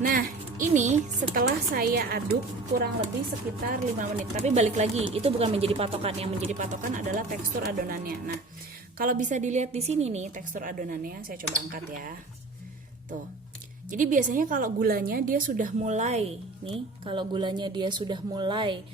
Nah, ini setelah saya aduk kurang lebih sekitar 5 menit. Tapi balik lagi, itu bukan menjadi patokan. Yang menjadi patokan adalah tekstur adonannya. Nah, kalau bisa dilihat di sini nih tekstur adonannya, saya coba angkat ya. Tuh. Jadi biasanya kalau gulanya dia sudah mulai nih, kalau gulanya dia sudah mulai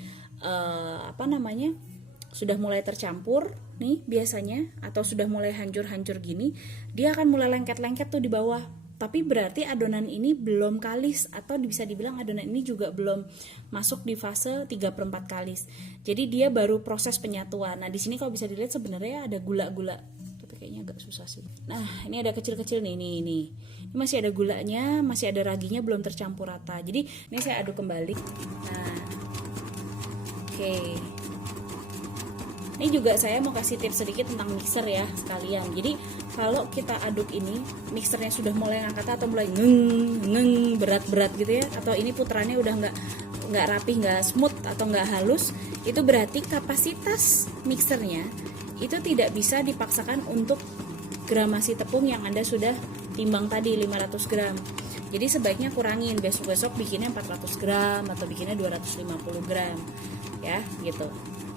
sudah mulai tercampur nih biasanya, atau sudah mulai hancur-hancur gini, dia akan mulai lengket-lengket tuh di bawah. Tapi berarti adonan ini belum kalis, atau bisa dibilang adonan ini juga belum masuk di fase 3/4 kalis. Jadi dia baru proses penyatuan. Nah, di sini kalau bisa dilihat sebenarnya ada gula-gula. Tapi kayaknya agak susah sih. Nah, ini ada kecil-kecil nih, ini masih ada gulanya, masih ada raginya, belum tercampur rata. Jadi ini saya aduk kembali. Nah, oke. Ini juga saya mau kasih tips sedikit tentang mixer ya sekalian. Jadi kalau kita aduk ini, mixernya sudah mulai ngangkat atau mulai ngeng berat-berat gitu ya, atau ini putarannya udah nggak rapi, nggak smooth atau nggak halus, itu berarti kapasitas mixernya itu tidak bisa dipaksakan untuk gramasi tepung yang Anda sudah timbang tadi 500 gram. Jadi sebaiknya kurangin, besok-besok bikinnya 400 gram atau bikinnya 250 gram ya gitu.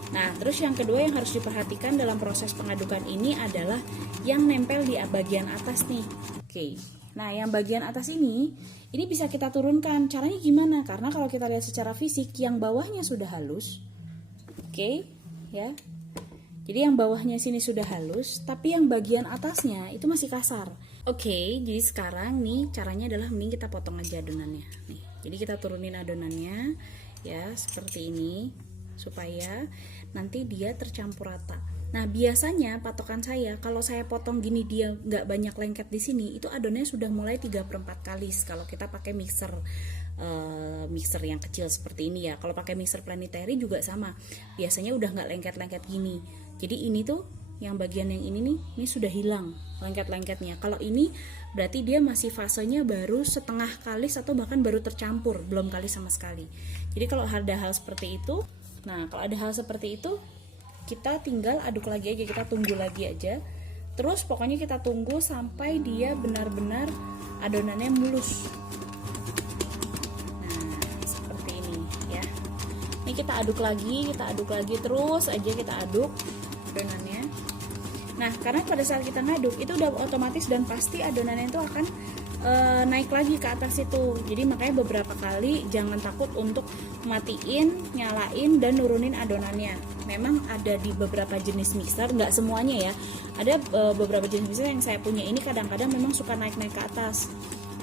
Nah, terus yang kedua yang harus diperhatikan dalam proses pengadukan ini adalah yang nempel di bagian atas nih. Oke. Nah, yang bagian atas ini bisa kita turunkan. Caranya gimana? Karena kalau kita lihat secara fisik, yang bawahnya sudah halus. Oke, ya. Jadi yang bawahnya sini sudah halus, tapi yang bagian atasnya itu masih kasar. Oke, jadi sekarang nih caranya adalah mending kita potong aja adonannya. Nih, jadi kita turunin adonannya ya seperti ini supaya nanti dia tercampur rata. Nah, biasanya patokan saya kalau saya potong gini dia nggak banyak lengket di sini, itu adonannya sudah mulai 3/4 kalis kalau kita pakai mixer yang kecil seperti ini ya. Kalau pakai mixer planetary juga sama, biasanya udah nggak lengket-lengket gini. Jadi ini tuh yang bagian yang ini nih, ini sudah hilang lengket-lengketnya. Kalau ini berarti dia masih fasenya baru setengah kalis atau bahkan baru tercampur, belum kalis sama sekali. Jadi kalau ada hal seperti itu, kita tinggal aduk lagi aja, kita tunggu lagi aja. Terus pokoknya kita tunggu sampai dia benar-benar adonannya mulus. Nah, seperti ini ya. Ini kita aduk lagi terus aja kita aduk adonannya. Nah, karena pada saat kita ngaduk itu udah otomatis dan pasti adonannya itu akan naik lagi ke atas itu. Jadi makanya beberapa kali jangan takut untuk matiin, nyalain dan nurunin adonannya. Memang ada di beberapa jenis mixer, nggak semuanya ya. Ada beberapa jenis mixer yang saya punya ini kadang-kadang memang suka naik-naik ke atas.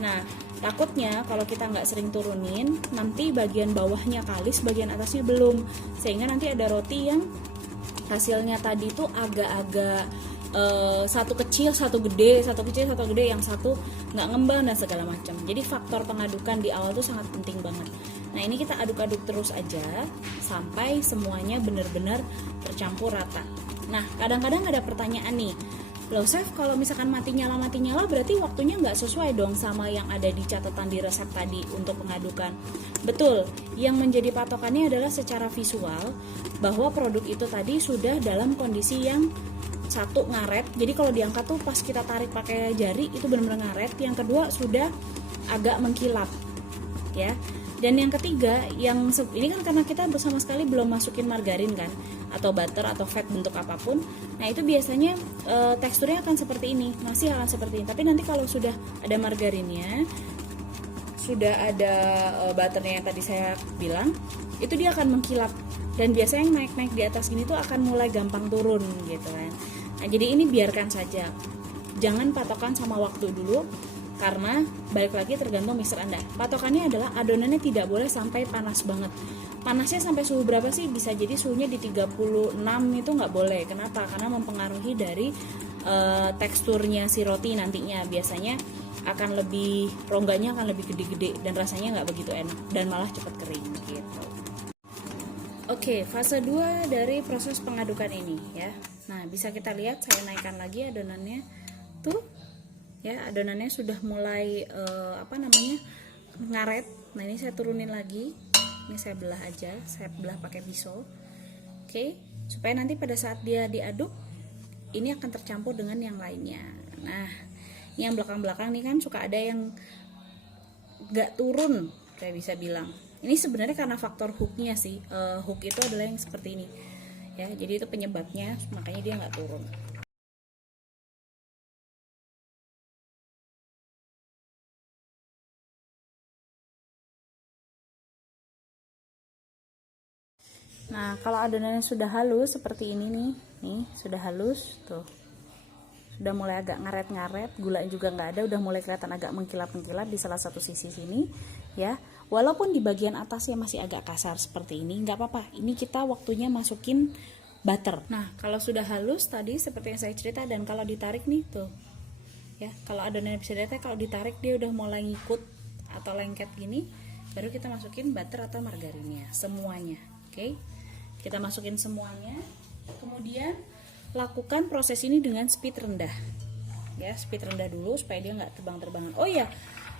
Nah, takutnya kalau kita nggak sering turunin, nanti bagian bawahnya kalis, bagian atasnya belum. Sehingga nanti ada roti yang hasilnya tadi tuh agak-agak satu kecil satu gede, yang satu nggak ngembang dan segala macam. Jadi faktor pengadukan di awal tuh sangat penting banget. Nah, ini kita aduk-aduk terus aja sampai semuanya benar-benar tercampur rata. Nah, kadang-kadang ada pertanyaan nih, loh Chef, kalau misalkan mati nyala berarti waktunya nggak sesuai dong sama yang ada di catatan di resep tadi untuk pengadukan. Betul, yang menjadi patokannya adalah secara visual bahwa produk itu tadi sudah dalam kondisi yang satu ngaret, jadi kalau diangkat tuh pas kita tarik pakai jari itu benar-benar ngaret. Yang kedua sudah agak mengkilap ya. Dan yang ketiga, yang ini kan karena kita bersama sekali belum masukin margarin kan, atau butter atau fat bentuk apapun. Nah, itu biasanya teksturnya akan seperti ini, masih akan seperti ini. Tapi nanti kalau sudah ada margarinnya, sudah ada butternya yang tadi saya bilang, itu dia akan mengkilap. Dan biasanya yang naik-naik di atas gini tuh akan mulai gampang turun gitu kan. Nah, jadi ini biarkan saja. Jangan patokan sama waktu dulu, karena balik lagi tergantung mixer Anda. Patokannya adalah adonannya tidak boleh sampai panas banget. Panasnya sampai suhu berapa sih? Bisa jadi suhunya di 36 itu nggak boleh. Kenapa? Karena mempengaruhi dari teksturnya si roti nantinya. Biasanya akan lebih, rongganya akan lebih gede-gede dan rasanya nggak begitu enak dan malah cepat kering gitu. Oke, fase 2 dari proses pengadukan ini ya. Nah, bisa kita lihat saya naikkan lagi adonannya. Tuh, ya adonannya sudah mulai ngaret. Nah, ini saya turunin lagi. Ini saya belah aja, saya belah pakai pisau. Oke, supaya nanti pada saat dia diaduk ini akan tercampur dengan yang lainnya. Nah, yang belakang-belakang nih kan suka ada yang nggak turun, saya bisa bilang. Ini sebenarnya karena faktor hooknya sih. Hook itu adalah yang seperti ini ya, jadi itu penyebabnya, makanya dia nggak turun. Nah, kalau adonannya sudah halus seperti ini nih sudah halus tuh, sudah mulai agak ngaret-ngaret, gula juga nggak ada, udah mulai kelihatan agak mengkilap-mengkilap di salah satu sisi sini ya. Walaupun di bagian atasnya masih agak kasar seperti ini, nggak apa-apa. Ini kita waktunya masukin butter. Nah, kalau sudah halus tadi seperti yang saya cerita, dan kalau ditarik nih tuh ya, kalau adonannya bisa dilihat kalau ditarik dia udah mulai ngikut atau lengket gini, baru kita masukin butter atau margarinnya semuanya. Oke, kita masukin semuanya, kemudian lakukan proses ini dengan speed rendah ya, speed rendah dulu supaya dia nggak terbang-terbangan. Oh ya,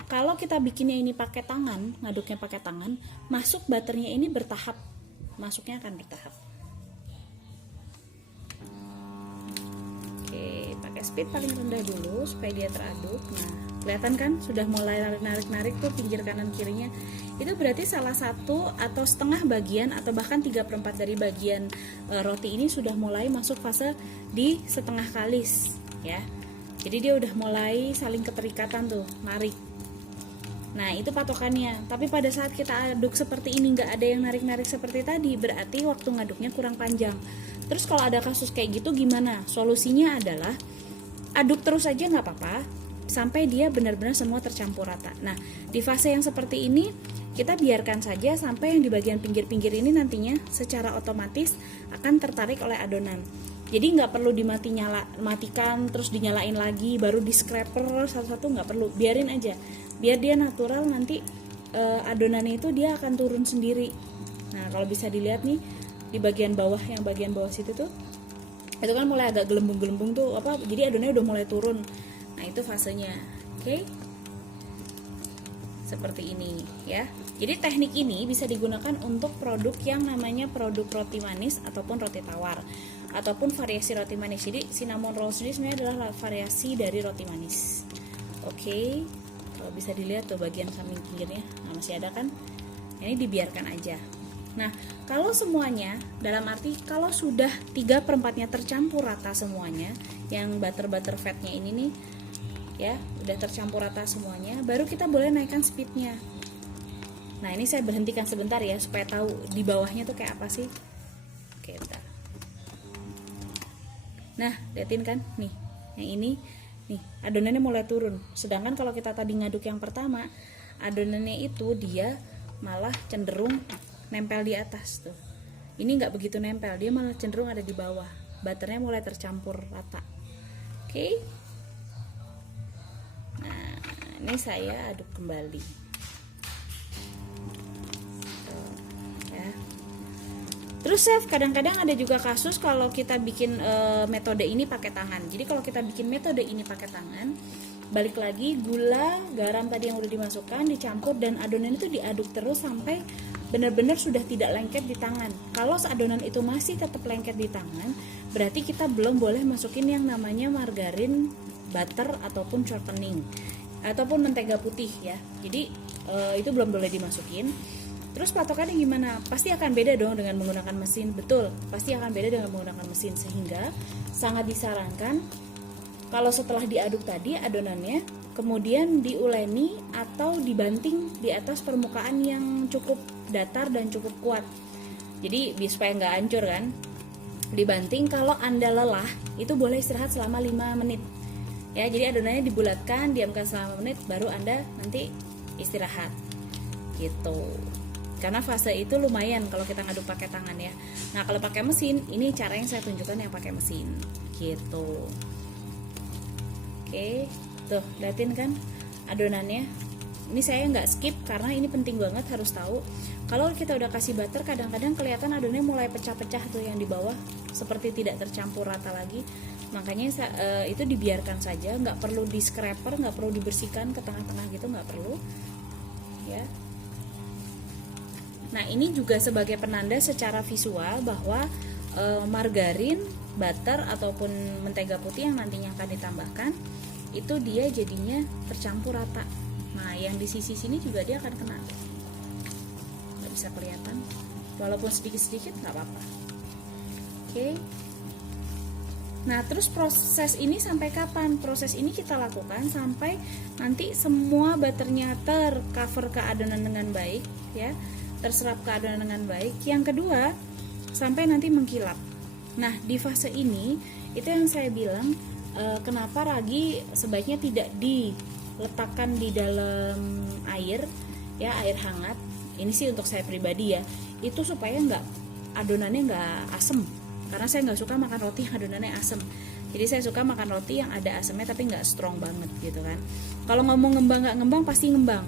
kalau kita bikinnya ini pakai tangan, ngaduknya pakai tangan, masuk butternya ini bertahap, masuknya akan bertahap. Oke, pakai speed paling rendah dulu supaya dia teraduk. Nah, kelihatan kan sudah mulai narik-narik tuh pinggir kanan kirinya. Itu berarti salah satu atau setengah bagian atau bahkan 3/4 dari bagian roti ini sudah mulai masuk fase di setengah kalis ya. Jadi dia udah mulai saling keterikatan tuh, narik. Nah, itu patokannya. Tapi pada saat kita aduk seperti ini nggak ada yang narik-narik seperti tadi, berarti waktu ngaduknya kurang panjang. Terus kalau ada kasus kayak gitu gimana? Solusinya adalah aduk terus aja nggak apa-apa sampai dia benar-benar semua tercampur rata. Nah, di fase yang seperti ini kita biarkan saja sampai yang di bagian pinggir-pinggir ini nantinya secara otomatis akan tertarik oleh adonan. Jadi nggak perlu matikan terus dinyalain lagi baru di scraper satu-satu, nggak perlu, biarin aja, biar dia natural, nanti adonannya itu dia akan turun sendiri. Nah, kalau bisa dilihat nih di bagian bawah, yang bagian bawah situ tuh itu kan mulai agak gelembung-gelembung tuh apa, jadi adonannya udah mulai turun. Nah, itu fasenya. Oke, seperti ini ya. Jadi teknik ini bisa digunakan untuk produk yang namanya produk roti manis ataupun roti tawar ataupun variasi roti manis. Jadi cinnamon roll sendiri sebenarnya adalah variasi dari roti manis. Oke, kalau bisa dilihat tuh bagian samping pinggirnya, nah masih ada kan? Ini dibiarkan aja. Nah, kalau semuanya, dalam arti kalau sudah 3/4-nya tercampur rata semuanya, yang butter fatnya ini nih ya, udah tercampur rata semuanya, baru kita boleh naikkan speednya. Nah, ini saya berhentikan sebentar ya supaya tahu di bawahnya tuh kayak apa sih. Oke, bentar. Nah, liatin kan nih, yang ini nih adonannya mulai turun. Sedangkan kalau kita tadi ngaduk yang pertama, adonannya itu dia malah cenderung nempel di atas tuh. Ini nggak begitu nempel, dia malah cenderung ada di bawah. Butternya mulai tercampur rata. Oke. Nah, ini saya aduk kembali. Terus chef, kadang-kadang ada juga kasus kalau kita bikin metode ini pakai tangan. Jadi kalau kita bikin metode ini pakai tangan, balik lagi gula, garam tadi yang udah dimasukkan, dicampur, dan adonan itu diaduk terus sampai benar-benar sudah tidak lengket di tangan. Kalau adonan itu masih tetap lengket di tangan, berarti kita belum boleh masukin yang namanya margarin, butter ataupun shortening ataupun mentega putih ya. Jadi itu belum boleh dimasukin. Terus patokannya gimana? Pasti akan beda dong dengan menggunakan mesin. Betul, pasti akan beda dengan menggunakan mesin. Sehingga sangat disarankan kalau setelah diaduk tadi adonannya, kemudian diuleni atau dibanting di atas permukaan yang cukup datar dan cukup kuat. Jadi supaya nggak hancur kan. Dibanting, kalau Anda lelah, itu boleh istirahat selama 5 menit. Ya, jadi adonannya dibulatkan, diamkan selama 5 menit, baru Anda nanti istirahat. Gitu. Karena fase itu lumayan kalau kita ngaduk pakai tangan ya. Nah, kalau pakai mesin, ini cara yang saya tunjukkan yang pakai mesin gitu. Oke, tuh liatin kan adonannya. Ini saya nggak skip karena ini penting banget harus tahu. Kalau kita udah kasih butter, kadang-kadang kelihatan adonannya mulai pecah-pecah tuh yang di bawah, seperti tidak tercampur rata lagi. Makanya itu dibiarkan saja, nggak perlu di scraper, nggak perlu dibersihkan ke tengah-tengah gitu, nggak perlu ya. Nah, ini juga sebagai penanda secara visual bahwa margarin, butter ataupun mentega putih yang nantinya akan ditambahkan itu dia jadinya tercampur rata. Nah, yang di sisi sini juga dia akan kena. Nggak bisa kelihatan. Walaupun sedikit-sedikit nggak apa-apa. Oke. Nah, terus proses ini sampai kapan? Proses ini kita lakukan sampai nanti semua butternya tercover ke adonan dengan baik, ya, terserap ke adonan dengan baik. Yang kedua, sampai nanti mengkilap. Nah, di fase ini itu yang saya bilang, kenapa ragi sebaiknya tidak diletakkan di dalam air, ya, air hangat. Ini sih untuk saya pribadi ya, itu supaya adonannya nggak asem. Karena saya nggak suka makan roti yang adonannya asem. Jadi saya suka makan roti yang ada asemnya tapi nggak strong banget gitu kan. Kalau ngomong ngembang nggak ngembang, pasti ngembang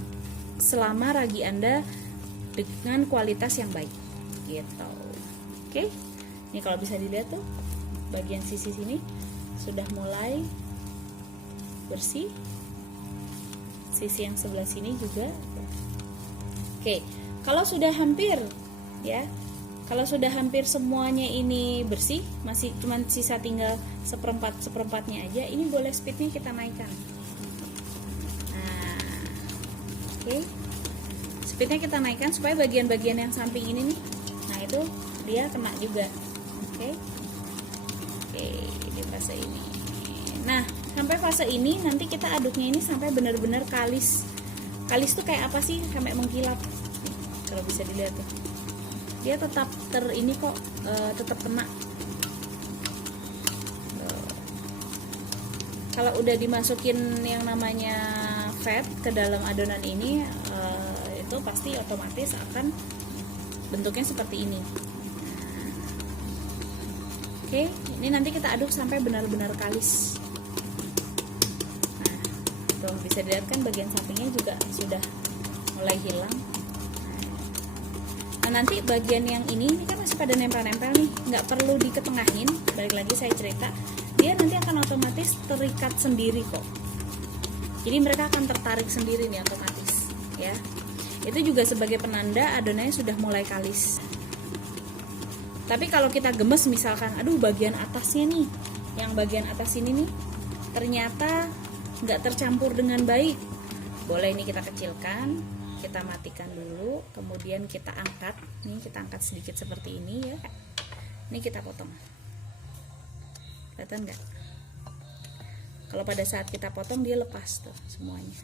selama ragi Anda dengan kualitas yang baik gitu. Oke. Ini kalau bisa dilihat tuh bagian sisi sini sudah mulai bersih. Sisi yang sebelah sini juga. Oke. Kalau sudah hampir, ya, kalau sudah hampir semuanya ini bersih, masih cuma sisa tinggal seperempatnya aja, ini boleh speednya kita naikkan. Nah, oke, speednya kita naikkan supaya bagian-bagian yang samping ini nih, nah itu dia kena juga. Oke, di fase ini. Nah, sampai fase ini nanti kita aduknya ini sampai benar-benar kalis. Kalis tuh kayak apa sih? Sampai mengkilap. Kalau bisa dilihat tuh. Dia tetap ini kok, tetap kena. Kalau udah dimasukin yang namanya fat ke dalam adonan ini, itu pasti otomatis akan bentuknya seperti ini. Oke, ini nanti kita aduk sampai benar-benar kalis. Nah, tuh bisa dilihat kan bagian sampingnya juga sudah mulai hilang. Nah, nanti bagian yang ini kan masih pada nempel-nempel nih, nggak perlu diketengahin. Balik lagi saya cerita, dia nanti akan otomatis terikat sendiri kok. Jadi mereka akan tertarik sendiri nih otomatis, ya. Itu juga sebagai penanda adonannya sudah mulai kalis. Tapi kalau kita gemes misalkan, aduh bagian atasnya nih, yang bagian atas ini nih ternyata nggak tercampur dengan baik, boleh ini kita kecilkan. Kita matikan dulu, kemudian kita angkat. Nih kita angkat sedikit seperti ini ya. Ini kita potong. Kelihatan nggak? Kalau pada saat kita potong dia lepas tuh semuanya.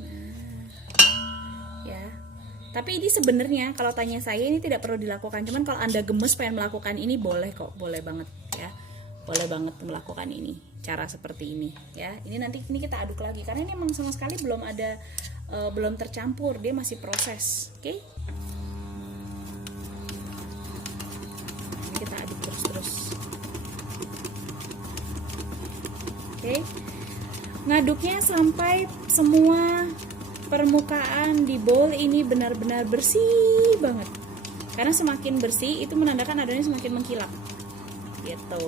Nah, ya. Tapi ini sebenarnya kalau tanya saya ini tidak perlu dilakukan. Cuman kalau Anda gemes pengen melakukan ini boleh kok, boleh banget ya. Boleh banget melakukan ini. Cara seperti ini ya. Ini nanti kita aduk lagi karena ini memang sama sekali belum ada belum tercampur, dia masih proses. Oke. Ini kita aduk terus. Oke. Ngaduknya sampai semua permukaan di bowl ini benar-benar bersih banget. Karena semakin bersih itu menandakan adonannya semakin mengkilap. Gitu.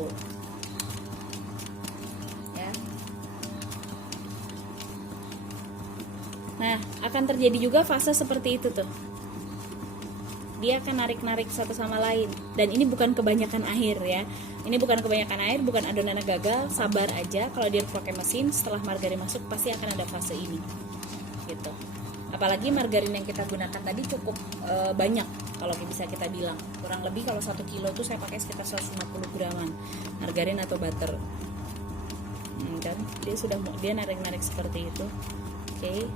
Nah, akan terjadi juga fase seperti itu tuh. Dia akan narik-narik satu sama lain. Dan ini bukan kebanyakan air ya. Ini bukan kebanyakan air, bukan adonannya gagal. Sabar aja, kalau dia pakai mesin, setelah margarin masuk pasti akan ada fase ini. Gitu. Apalagi margarin yang kita gunakan tadi cukup banyak kalau bisa kita bilang. Kurang lebih kalau 1 kilo itu saya pakai sekitar 150 graman margarin atau butter. Dan dia narik-narik seperti itu. Oke.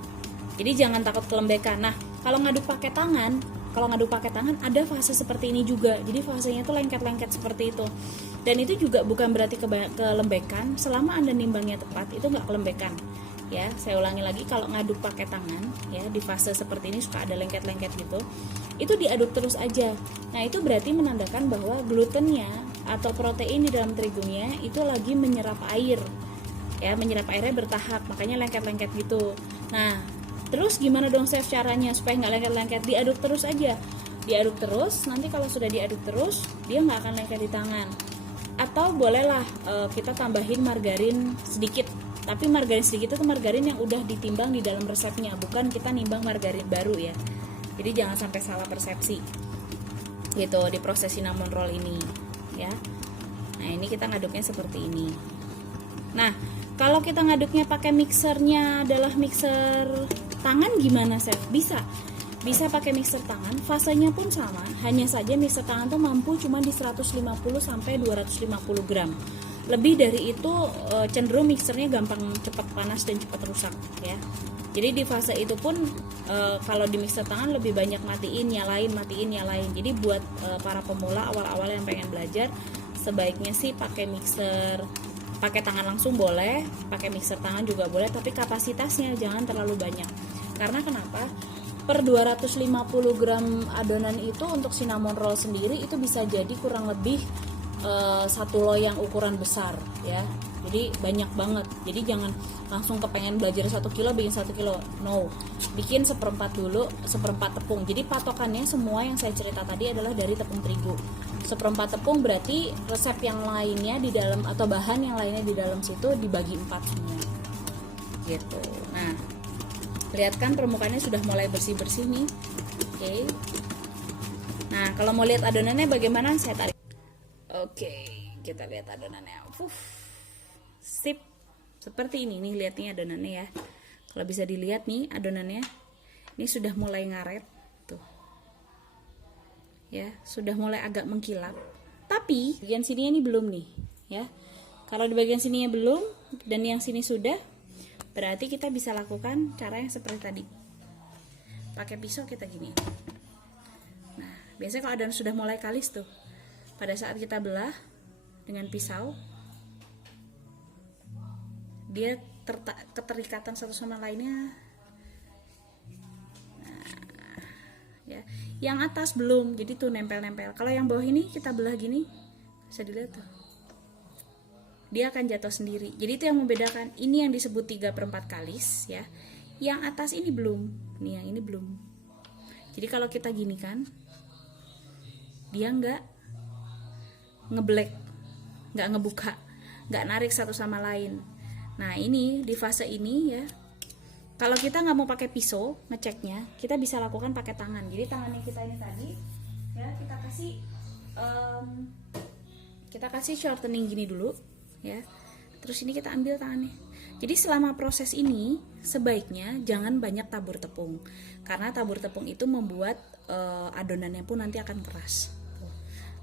Jadi jangan takut kelembekan. Nah, kalau ngaduk pakai tangan ada fase seperti ini juga. Jadi fasenya itu lengket-lengket seperti itu. Dan itu juga bukan berarti kelembekan. Selama Anda nimbangnya tepat, itu nggak kelembekan. Ya, saya ulangi lagi, kalau ngaduk pakai tangan, ya di fase seperti ini suka ada lengket-lengket gitu. Itu diaduk terus aja. Nah, itu berarti menandakan bahwa glutennya atau protein di dalam terigunya itu lagi menyerap air. Ya, menyerap airnya bertahap, makanya lengket-lengket gitu. Nah, terus gimana dong chef caranya supaya nggak lengket-lengket? Diaduk terus aja, diaduk terus. Nanti kalau sudah diaduk terus, dia nggak akan lengket di tangan. Atau bolehlah kita tambahin margarin sedikit. Tapi margarin sedikit itu margarin yang udah ditimbang di dalam resepnya, bukan kita nimbang margarin baru ya. Jadi jangan sampai salah persepsi. Gitu di proses cinnamon roll ini, ya. Nah ini kita ngaduknya seperti ini. Nah, kalau kita ngaduknya pakai mixernya adalah mixer tangan gimana, Chef? Bisa pakai mixer tangan, fasenya pun sama, hanya saja mixer tangan tuh mampu cuma di 150 sampai 250 gram. Lebih dari itu cenderung mixernya gampang cepat panas dan cepat rusak ya. Jadi di fase itu pun kalau di mixer tangan lebih banyak matiin, nyalain. Jadi buat para pemula awal-awal yang pengen belajar, sebaiknya sih pakai mixer, pakai tangan langsung boleh, pakai mixer tangan juga boleh, tapi kapasitasnya jangan terlalu banyak. Karena kenapa? Per 250 gram adonan itu untuk cinnamon roll sendiri itu bisa jadi kurang lebih satu loyang ukuran besar ya. Jadi banyak banget. Jadi jangan langsung kepengen belajar 1 kilo bikin 1 kilo. No. Bikin seperempat dulu, seperempat tepung. Jadi patokannya semua yang saya cerita tadi adalah dari tepung terigu. Seperempat tepung berarti resep yang lainnya di dalam atau bahan yang lainnya di dalam situ dibagi 4 semua. Gitu. Nah, lihat kan permukaannya sudah mulai bersih-bersih nih. Oke. Nah, kalau mau lihat adonannya bagaimana, saya tarik. Oke, kita lihat adonannya. Sip. Seperti ini nih lihatnya adonannya ya. Kalau bisa dilihat nih adonannya. Ini sudah mulai ngaret tuh. Ya, sudah mulai agak mengkilap. Tapi bagian sini ini belum nih, ya. Kalau di bagian sininya belum dan yang sini sudah, berarti kita bisa lakukan cara yang seperti tadi. Pakai pisau kita gini. Nah, biasanya kalau adonan sudah mulai kalis tuh, pada saat kita belah dengan pisau, dia keterikatan satu sama lainnya. Nah, ya, yang atas belum, jadi tuh nempel-nempel. Kalau yang bawah ini kita belah gini, bisa dilihat tuh, dia akan jatuh sendiri. Jadi itu yang membedakan. Ini yang disebut 3/4 kalis ya. Yang atas ini belum. Nih yang ini belum. Jadi kalau kita gini kan, dia nggak ngeblek, nggak ngebuka, nggak narik satu sama lain. Nah ini di fase ini ya, kalau kita nggak mau pakai pisau ngeceknya, kita bisa lakukan pakai tangan. Jadi tangannya kita ini tadi ya, kita kasih shortening gini dulu ya. Terus ini kita ambil tangannya. Jadi selama proses ini sebaiknya jangan banyak tabur tepung, karena tabur tepung itu membuat adonannya pun nanti akan keras.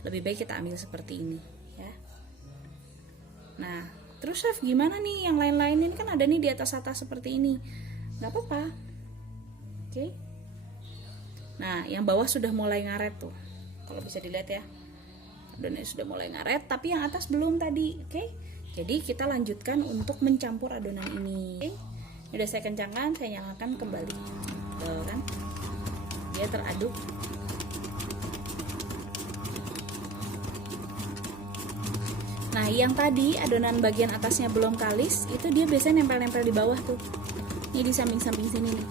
Lebih baik kita ambil seperti ini ya. Nah, terus Chef gimana nih yang lain-lain ini kan ada nih di atas-atas seperti ini. Gak apa-apa. Oke. Nah, yang bawah sudah mulai ngaret tuh. Kalau bisa dilihat ya. Adonannya sudah mulai ngaret, tapi yang atas belum tadi. Oke. Jadi kita lanjutkan untuk mencampur adonan ini. Oke. Udah saya kencangkan, saya nyalakan kembali. Tuh kan. Dia teraduk. Nah, yang tadi adonan bagian atasnya belum kalis, itu dia biasanya nempel-nempel di bawah tuh. Ini di samping-samping sini nih.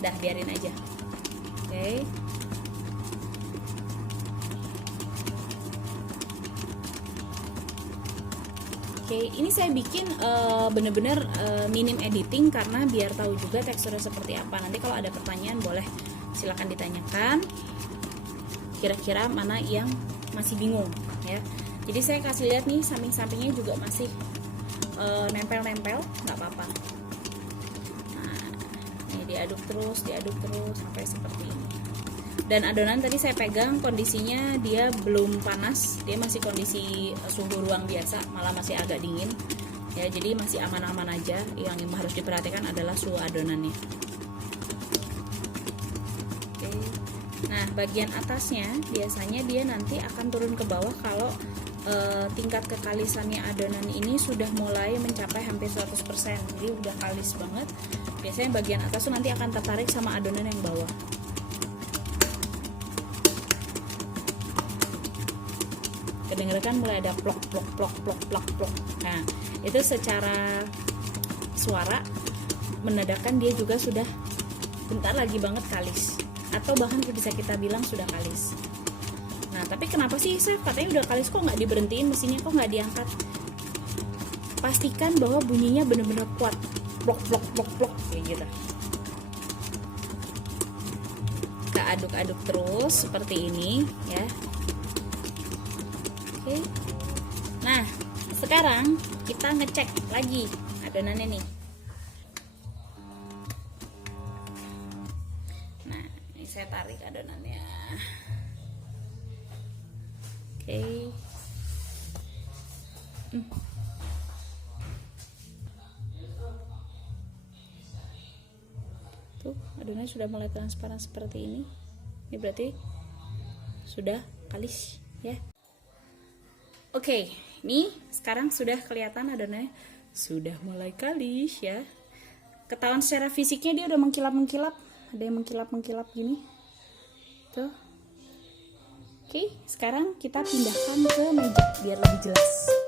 Dah, biarin aja. Oke. Oke, ini saya bikin bener-bener minim editing karena biar tahu juga teksturnya seperti apa. Nanti kalau ada pertanyaan boleh silakan ditanyakan. Kira-kira mana yang masih bingung ya. Jadi saya kasih lihat nih samping-sampingnya juga masih nempel-nempel, nggak apa-apa. Nah, ini diaduk terus sampai seperti ini. Dan adonan tadi saya pegang kondisinya dia belum panas, dia masih kondisi suhu ruang biasa, malah masih agak dingin. Ya, jadi masih aman-aman aja. Yang harus diperhatikan adalah suhu adonannya. Oke. Nah, bagian atasnya biasanya dia nanti akan turun ke bawah kalau tingkat kekalisannya adonan ini sudah mulai mencapai hampir 100%. Jadi udah kalis banget. Biasanya bagian atas tuh nanti akan tertarik sama adonan yang bawah. Kedengeran mulai ada plok plok plok plok plok plok. Nah, itu secara suara menandakan dia juga sudah bentar lagi banget kalis, atau bahkan bisa kita bilang sudah kalis. Nah, tapi kenapa sih Chef katanya udah kalis kok nggak diberhentiin mesinnya, kok nggak diangkat? Pastikan bahwa bunyinya benar-benar kuat, plok plok plok plok kayak gitu. Kita aduk-aduk terus seperti ini ya. Oke. Nah, Sekarang kita ngecek lagi adonannya nih. Nah, ini saya tarik adonannya. Oke. Tuh, adonannya sudah mulai transparan seperti ini. Ini berarti sudah kalis ya. Oke, ini sekarang sudah kelihatan adonannya sudah mulai kalis ya. Ketahuan secara fisiknya dia udah mengkilap-mengkilap. Ada yang mengkilap-mengkilap gini. Tuh. Oke, sekarang kita pindahkan ke meja biar lebih jelas.